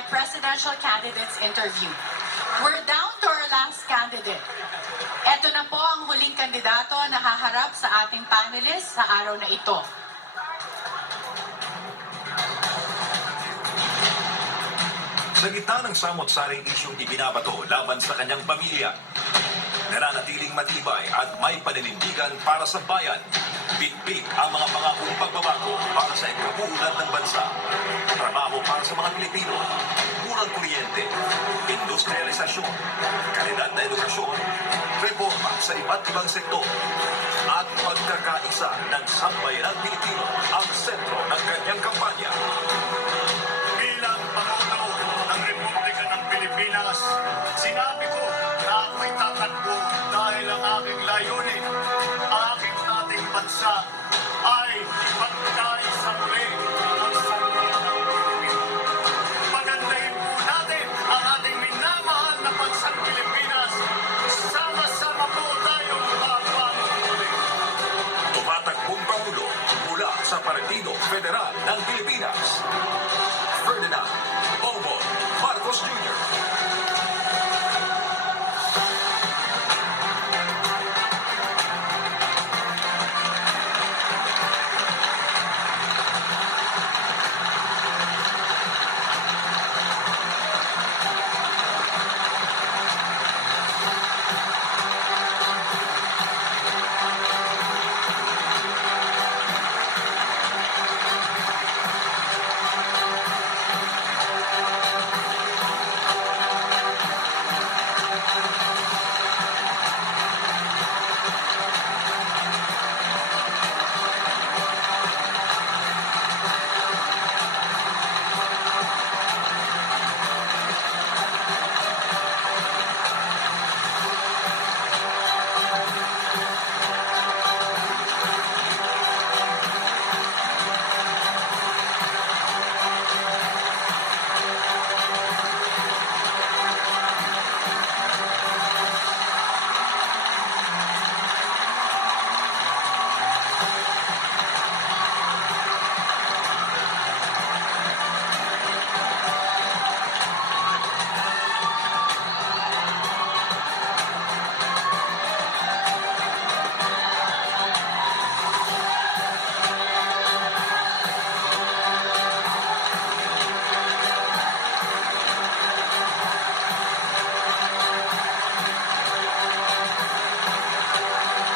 my presidential candidates interview. We're down to our last candidate. Ito na po ang huling kandidato na haharap sa ating panelists sa araw na ito. Sa gitna ng samot-saring isyong ibinabato laban sa kanyang pamilya, nananatiling matibay at may paninindigan para sa bayan. Bitbit ang mga pangakong pagbabago para sa ikabuulan ng bansa. Trabaho para sa mga Pilipino, murang kuryente, industrialisasyon, kalidad na edukasyon, reforma sa iba't ibang sektor, at pagkakaisa ng sambayanang Pilipino ang sentro ng kanyang kampanya. Bilang Pangulo ng Republika ng Pilipinas, sinabi ko na ako'y tatakbo dahil ang aking layunin, ang aking ating bansa ay pagkaisa muli ang sambayanang Pilipino. Pagandahin po natin ang ating minamahal na bansang Pilipinas. Sama-sama po tayong mapamulit. Tumatakbong Pangulo mula sa Partido Federal ng Pilipinas, Ferdinand Bongbong Marcos Jr.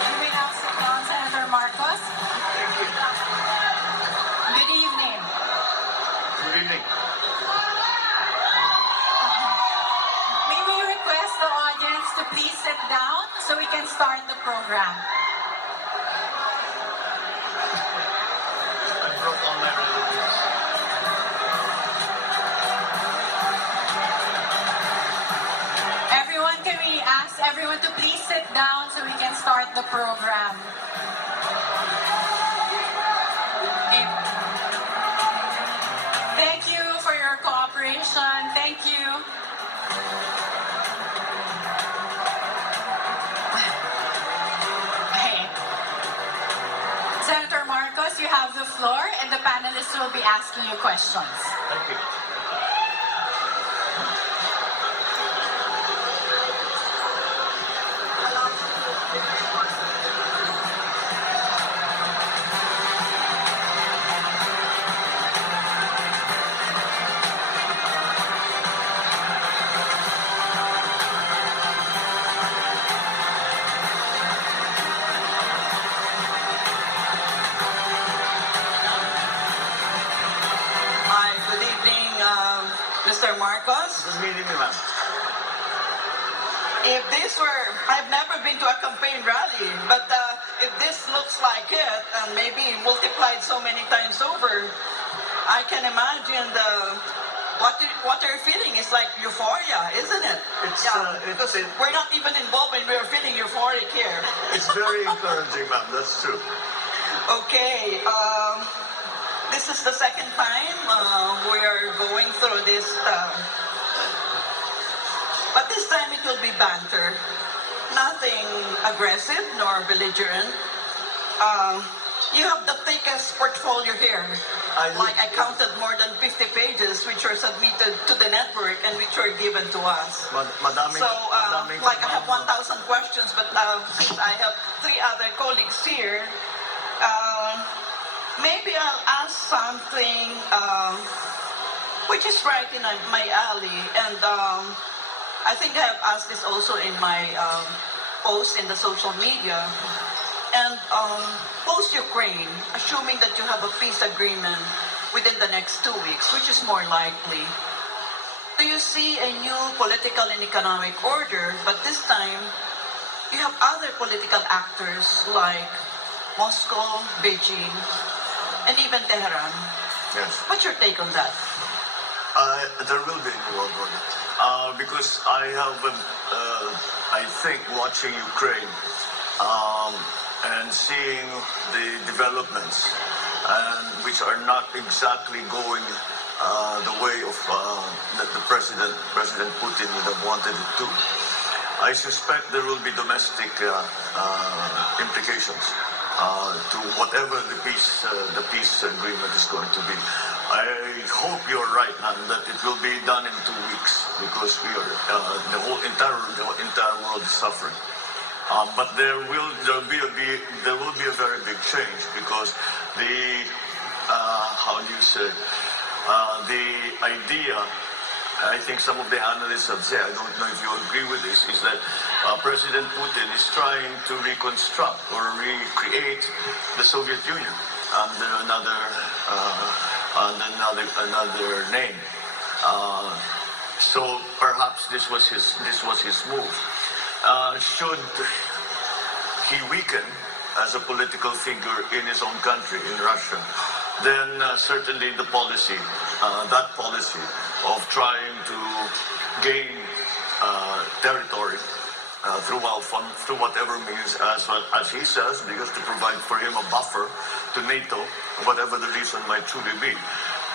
You may now sit down, Senator Marcos. Good evening. Good evening. May we request the audience to please sit down so we can start the program. I brought all my relatives. Everyone, can we ask everyone to please sit down so we can start the program? Okay. Thank you for your cooperation. Thank you. Okay. Senator Marcos, you have the floor, and the panelists will be asking you questions. Thank you. Hi, good evening, Mr. Marcos. Good evening, ma'am. If this were, I've never been to a campaign rally, but if this looks like it, and maybe multiplied so many times over, I can imagine what they're feeling is like euphoria, isn't it? It's, because we're not even involved and we're feeling euphoric here. It's very encouraging, ma'am. That's true. Okay, this is the second time we are going through this, but this time it will be banter. Nothing aggressive nor belligerent. You have the thickest portfolio here. I counted more than 50 pages which are submitted to the network and which were given to us. Madaming, So, madaming I have 1,000 questions, but since I have 3 other colleagues here, maybe I'll ask something which is right in my alley, and I think I have asked this also in my post in the social media. And post-Ukraine, assuming that you have a peace agreement within the next 2 weeks, which is more likely, do you see a new political and economic order, but this time you have other political actors like Moscow, Beijing, and even Tehran? Yes. What's your take on that? There will be a new world order. Because I have, I think, watching Ukraine and seeing the developments, which are not exactly going the way of that the President Putin would have wanted it to. I suspect there will be domestic implications to whatever the peace agreement is going to be. I hope you're right, Han, that it will be done in 2 weeks because we are the entire world is suffering. But there will be a very big change because the how do you say the idea. I think some of the analysts have said, I don't know if you agree with this, is that President Putin is trying to reconstruct or recreate the Soviet Union under another name. So perhaps this was his move. Should he weaken as a political figure in his own country, in Russia, then certainly the policy, that policy of trying to gain territory through whatever means, as he says, because to provide for him a buffer to NATO, whatever the reason might truly be.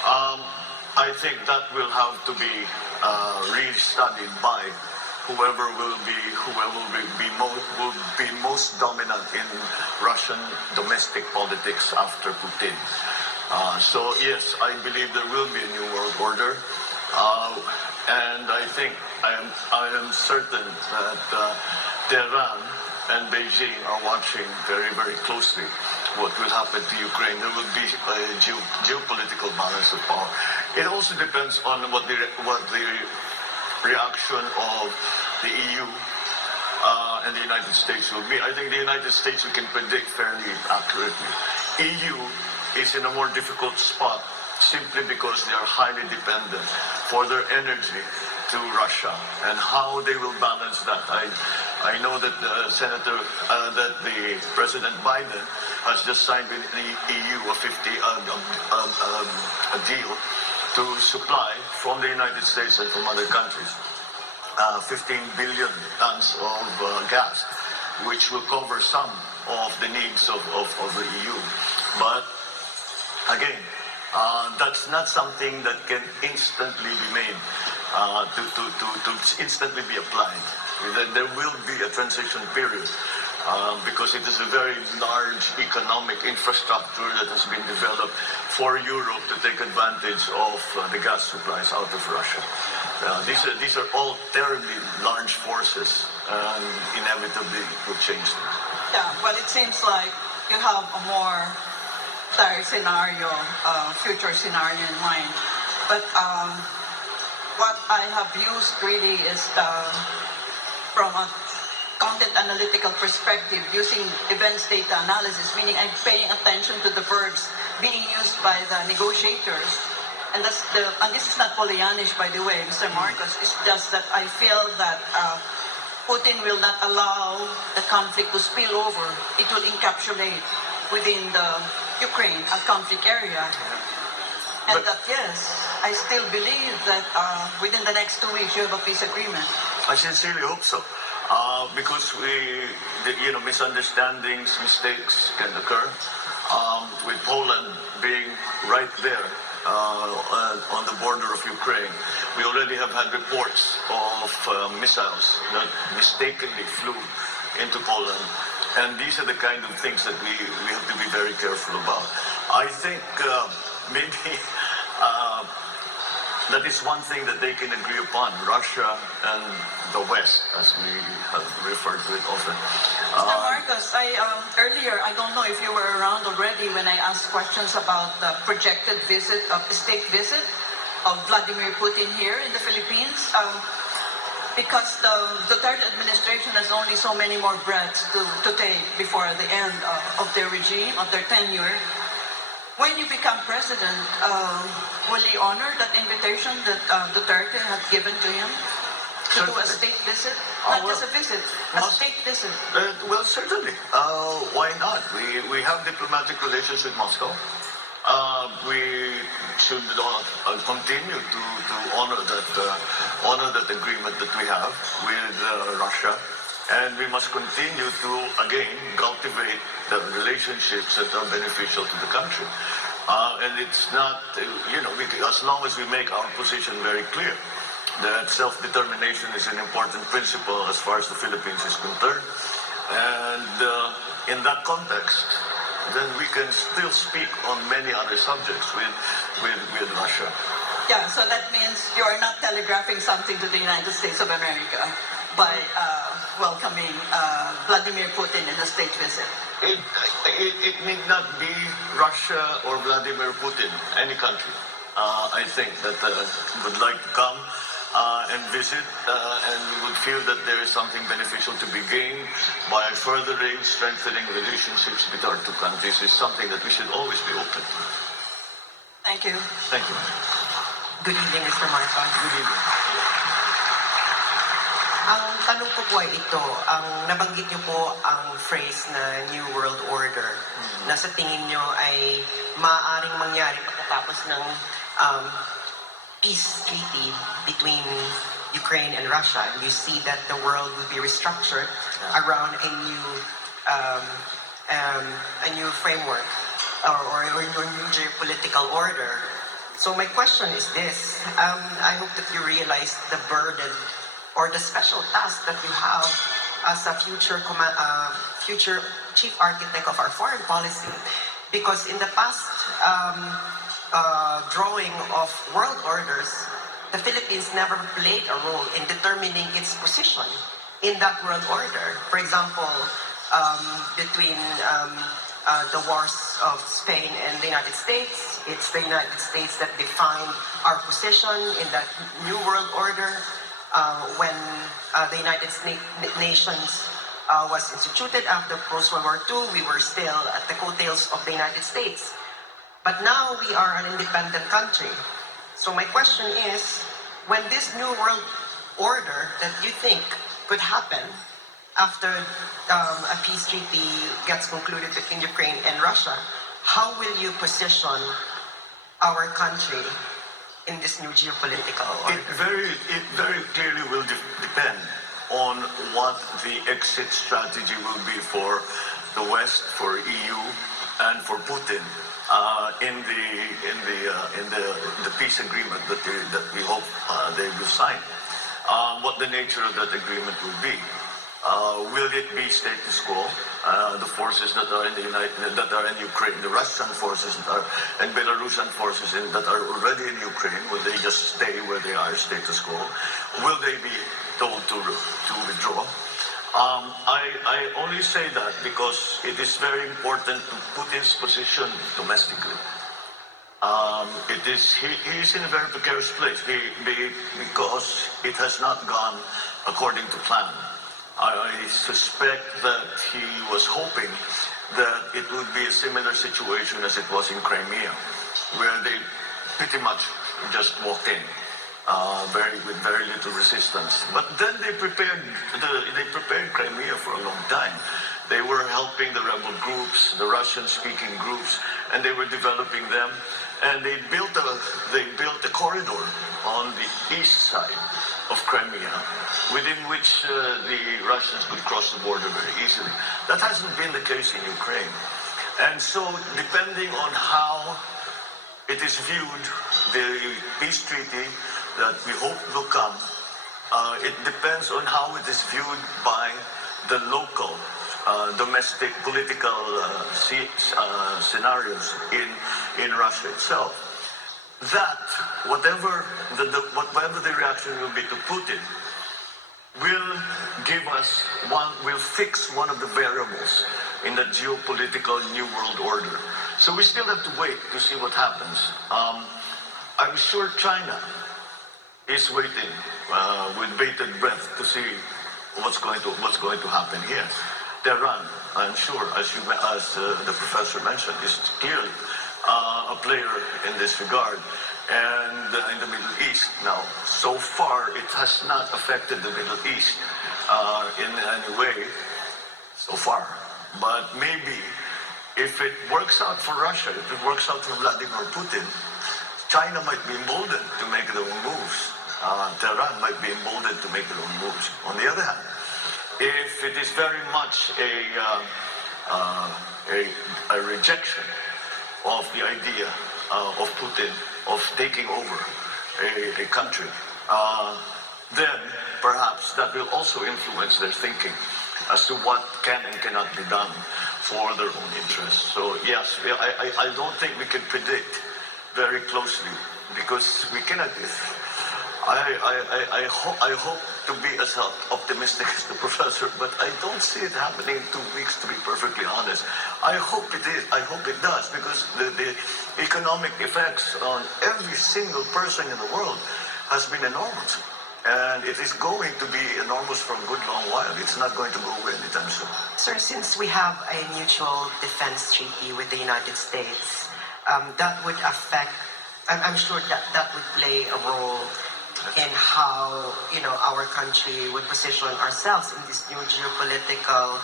I think that will have to be re-studied by whoever will be most dominant in Russian domestic politics after Putin. So yes, I believe there will be a new world order, and I think I am certain that Tehran and Beijing are watching very, very closely what will happen to Ukraine. There will be a geopolitical balance of power. It also depends on what the reaction of the EU and the United States will be. I think the United States we can predict fairly accurately. EU is in a more difficult spot simply because they are highly dependent for their energy to Russia, and how they will balance that. I know that that the President Biden has just signed with the EU a deal to supply from the United States and from other countries 15 billion tons of gas, which will cover some of the needs of the EU. But again, that's not something that can instantly be made, to instantly be applied. There will be a transition period because it is a very large economic infrastructure that has been developed for Europe to take advantage of the gas supplies out of Russia. These are all terribly large forces, and inevitably it will change things. Yeah, well, it seems like you have a more dire scenario, future scenario in mind. But what I have used really is from a content analytical perspective, using events data analysis, meaning I'm paying attention to the verbs being used by the negotiators. And this is not Pollyannish, by the way, Mr. Marcos. It's just that I feel that Putin will not allow the conflict to spill over. It will encapsulate within the Ukraine, a conflict area. And that, yes, I still believe that within the next 2 weeks you have a peace agreement. I sincerely hope so. Because misunderstandings, mistakes can occur. With Poland being right there on the border of Ukraine, we already have had reports of missiles that mistakenly flew into Poland. And these are the kind of things that we have to be very careful about. I think maybe that is one thing that they can agree upon, Russia and the West, as we have referred to it often. Mr. Marcos, earlier, I don't know if you were around already when I asked questions about the projected state visit of Vladimir Putin here in the Philippines. Because the Duterte administration has only so many more breaths to take before the end of their regime, of their tenure. When you become president, will he honor that invitation that Duterte had given to him to do a state visit? Not just a visit, a state visit. Well, certainly. Why not? We have diplomatic relations with Moscow. We should continue to honor that agreement that we have with Russia. And we must continue to, again, cultivate the relationships that are beneficial to the country. And it's not, as long as we make our position very clear that self-determination is an important principle as far as the Philippines is concerned. And in that context, then we can still speak on many other subjects with Russia. Yeah, so that means you are not telegraphing something to the United States of America by welcoming Vladimir Putin in a state visit. It need not be Russia or Vladimir Putin, any country. I think that would like to come and visit, and we would feel that there is something beneficial to be gained by furthering, strengthening relationships with our two countries is something that we should always be open to. Thank you. Thank you. Good evening, Mr. Marcos. Good evening. Ang tanong ko po ay ito, nabanggit niyo po ang phrase na New World Order na sa tingin niyo ay maaaring mangyari pagkatapos ng peace treaty between Ukraine and Russia. And you see that the world will be restructured around a new framework or a new geopolitical order. So my question is this, I hope that you realize the burden or the special task that you have as a future chief architect of our foreign policy. Because in the past drawing of world orders, the Philippines never played a role in determining its position in that world order. For example, between the wars of Spain and the United States, it's the United States that defined our position in that new world order. When the United Nations was instituted after post-World War II, we were still at the coattails of the United States. But now we are an independent country. So my question is, when this new world order that you think could happen after a peace treaty gets concluded between Ukraine and Russia, how will you position our country in this new geopolitical order? It very clearly will depend on what the exit strategy will be for the West, for EU, and for Putin in the peace agreement that we hope they will sign. What the nature of that agreement will be. Will it be status quo? The forces that are in Ukraine, the Russian forces and Belarusian forces that are already in Ukraine, will they just stay where they are, status quo? Will they be told to withdraw? I only say that because it is very important to Putin's position domestically. He is in a very precarious place because it has not gone according to plan. I suspect that he was hoping that it would be a similar situation as it was in Crimea, where they pretty much just walked in, with very little resistance. But then they prepared Crimea for a long time. They were helping the rebel groups, the Russian-speaking groups, and they were developing them. And they built a corridor on the east side of Crimea, within which the Russians could cross the border very easily. That hasn't been the case in Ukraine. And so, depending on how it is viewed, the peace treaty that we hope will come, it depends on how it is viewed by the local domestic political scenarios in Russia itself. That whatever the reaction will be to Putin will give us will fix one of the variables in the geopolitical new world order. So we still have to wait to see what happens. I'm sure China is waiting with bated breath to see what's going to happen here. Tehran, I'm sure, as the professor mentioned, is clearly a player in this regard. And in the Middle East now, so far it has not affected the Middle East in any way so far. But maybe if it works out for Russia, if it works out for Vladimir Putin, China might be emboldened to make their own moves. Tehran might be emboldened to make their own moves. On the other hand, if it is very much a rejection of the idea of Putin of taking over a country, then perhaps that will also influence their thinking as to what can and cannot be done for their own interests. So yes, I don't think we can predict very closely because we cannot. I hope to be as optimistic as the professor, but I don't see it happening in 2 weeks, to be perfectly honest. I hope it is. I hope it does, because the economic effects on every single person in the world has been enormous. And it is going to be enormous for a good long while. It's not going to go away anytime soon. Sir, since we have a mutual defense treaty with the United States, that would affect, I'm sure that would play a role in how, our country would position ourselves in this new geopolitical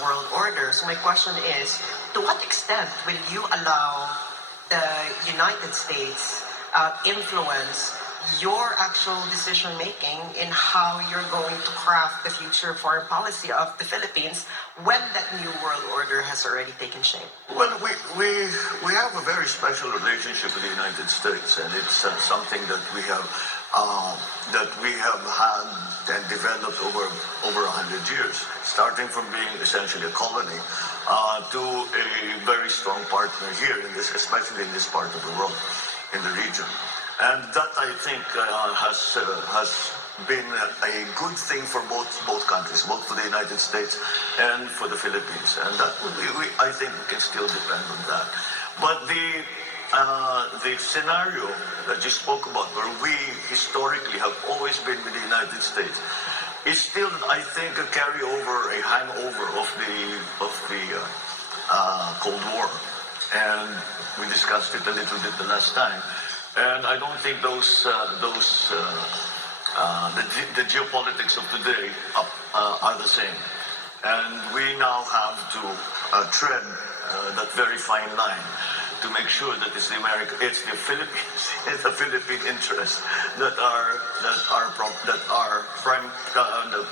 world order. So my question is, to what extent will you allow the United States influence your actual decision making in how you're going to craft the future foreign policy of the Philippines when that new world order has already taken shape? Well, we have a very special relationship with the United States, and it's something that we have had and developed over 100 years, starting from being essentially a colony to a very strong partner here in this, especially in this part of the world, in the region. And that, I think, has been a good thing for both countries, both for the United States and for the Philippines. And that I think we can still depend on that. But the scenario that you spoke about, where we historically have always been with the United States, is still, I think, a carryover, a hangover of the Cold War. And we discussed it a little bit the last time. And I don't think the geopolitics of today are the same. And we now have to tread that very fine line to make sure that it's the Philippines, it's the Philippine interests that are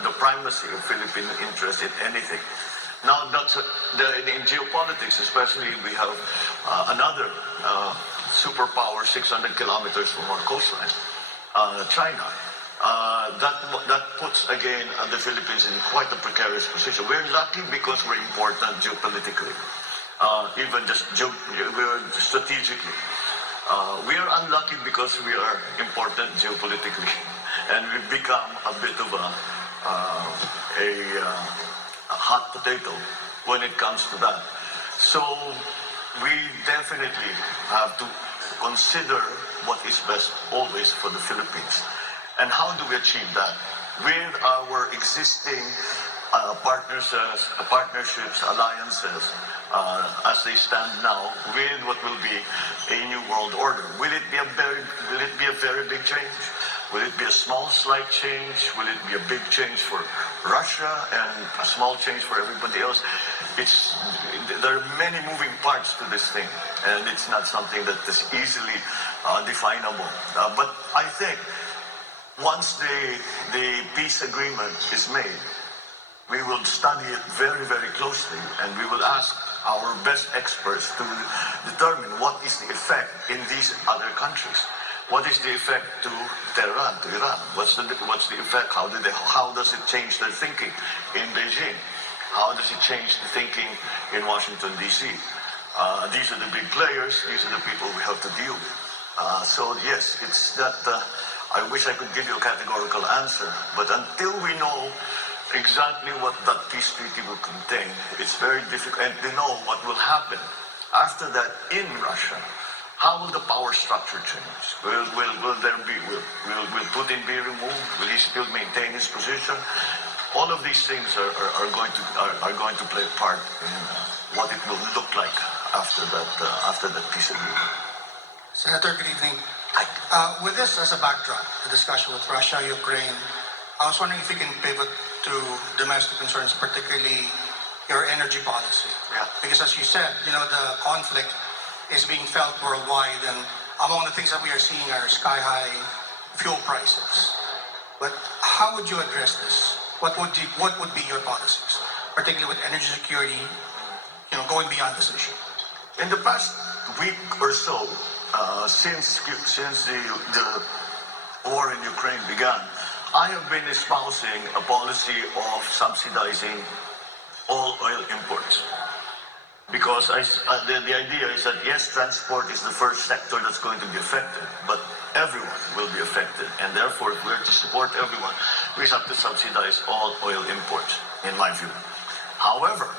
the primacy of Philippine interest in anything. Now, in geopolitics, especially, we have another superpower 600 kilometers from our coastline, China. That puts, again, the Philippines in quite a precarious position. We're lucky because we're important geopolitically, even just strategically. We are unlucky because we are important geopolitically, and we've become a bit of a hot potato when it comes to that. So we definitely have to consider what is best always for the Philippines. And how do we achieve that? With our existing partnerships, alliances, as they stand now, with what will be a new world order. Will it be a very big change? Will it be a small, slight change? Will it be a big change for Russia and a small change for everybody else? There are many moving parts to this thing, and it's not something that is easily definable. But I think once the peace agreement is made, we will study it very, very closely, and we will ask our best experts to determine what is the effect in these other countries. What is the effect to Tehran, to Iran? What's the effect? How does it change their thinking in Beijing? How does it change the thinking in Washington, D.C.? These are the big players. These are the people we have to deal with. So yes, it's that I wish I could give you a categorical answer, but until we know exactly what that peace treaty will contain, it's very difficult to know what will happen after that in Russia. How will the power structure change? Will Putin be removed? Will he still maintain his position? All of these things are going to play a part in what it will look like after that peace agreement. Senator, good evening. With this as a backdrop, the discussion with Russia, Ukraine, I was wondering if you can pivot to domestic concerns, particularly your energy policy. Yeah. Because as you said, the conflict is being felt worldwide, and among the things that we are seeing are sky-high fuel prices. But how would you address this? What would be your policies, particularly with energy security, going beyond this issue? In the past week or so, since the war in Ukraine began, I have been espousing a policy of subsidizing all oil imports. Because the idea is that yes, transport is the first sector that's going to be affected, but everyone will be affected. And therefore, if we're to support everyone, we have to subsidize all oil imports, in my view. However,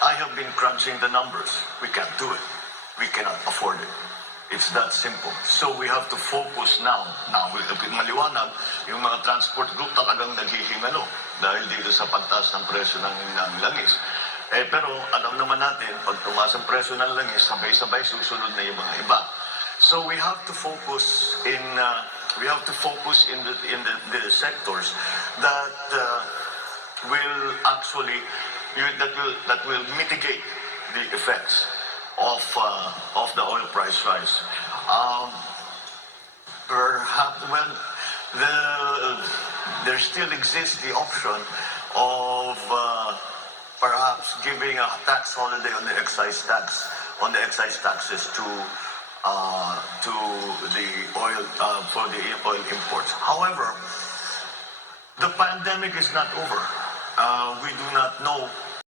I have been crunching the numbers. We can't do it. We cannot afford it. It's that simple. So we have to focus now. Maliwanag, yung mga transport group talagang naghihingalo dahil dito sa pagtaas ng presyo ng langis. Pero alam naman natin, pag tumaas ang presyo ng langis, sabay-sabay susunod na yung mga iba. So we have to focus in the sectors that will actually that will mitigate the effects of the oil price rise. Perhaps there still exists the option of perhaps giving a tax holiday on the excise taxes to the oil for the oil imports. However, the pandemic is not over. We do not know